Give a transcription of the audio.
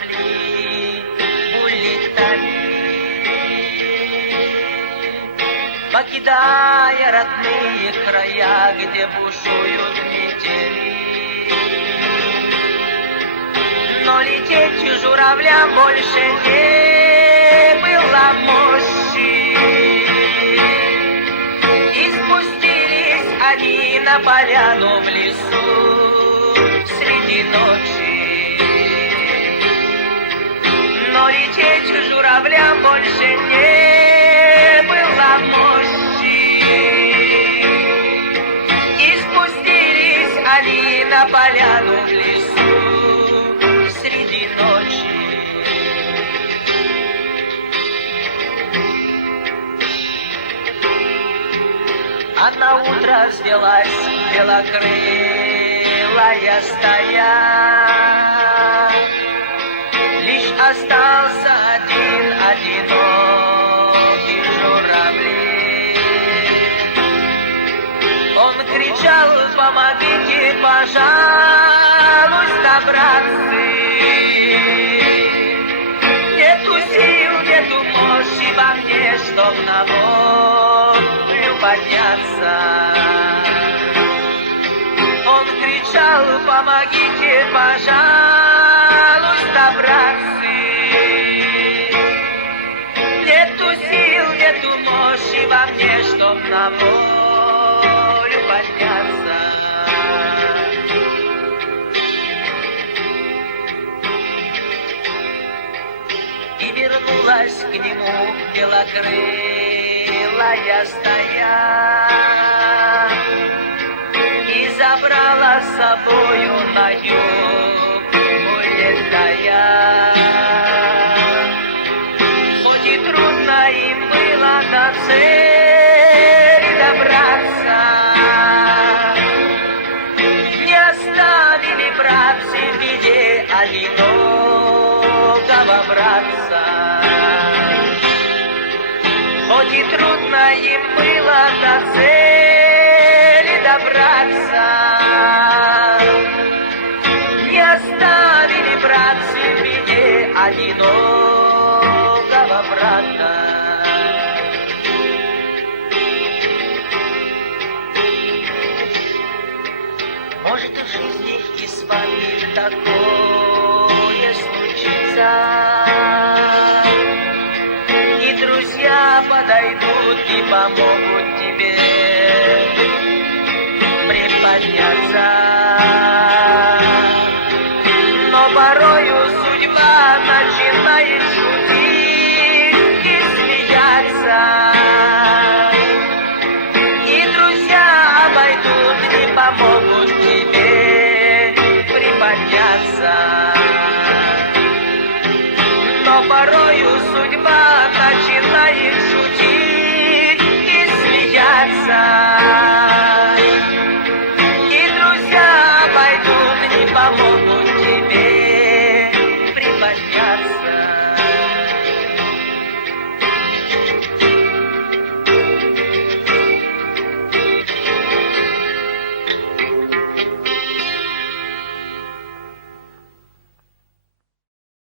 журавли улетали, покидая родные края, где бушуют метели. Но лететь журавлям больше не было мощи, и спустились они на поляну в лесу среди ночи. Но лететь журавлям больше не было мощи, и спустились они на поляну в лесу среди ночи. А на утро взвелась белокрылая стая, лишь остался один одинокий журавль. Он кричал: помогите, пожалуйста, братцы, нету сил, нету мощи во мне, чтоб на волю подняться. Он кричал: помогите, пожалуйста, братцы, нету сил, нету мощи во мне, чтоб на волю подняться. И вернулась к нему белокрылая стая, и забрала с собою на юг улетая. Хоть и трудно им было до цели добраться, не оставили братцы в беде одинокого братца. Хоть и трудно им было до цели добраться, не оставили братцы в беде одинокого брата. Может, в жизни и с вами такое случится, и друзья подойдут и помогут тебе приподняться. Но порою судьба начинает шутить и смеяться, и друзья обойдут и помогут тебе приподняться. Но порою судьба начинает шутить и смеяться,